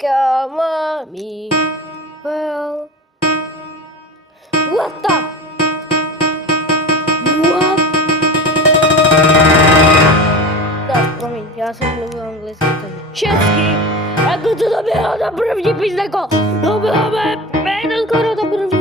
come on me. Well, what the? What? Tak, promiň, já jsem mluvil anglicky, takže česky. Jako to bylo na první písmenko. To bylo mé jméno skoro to první.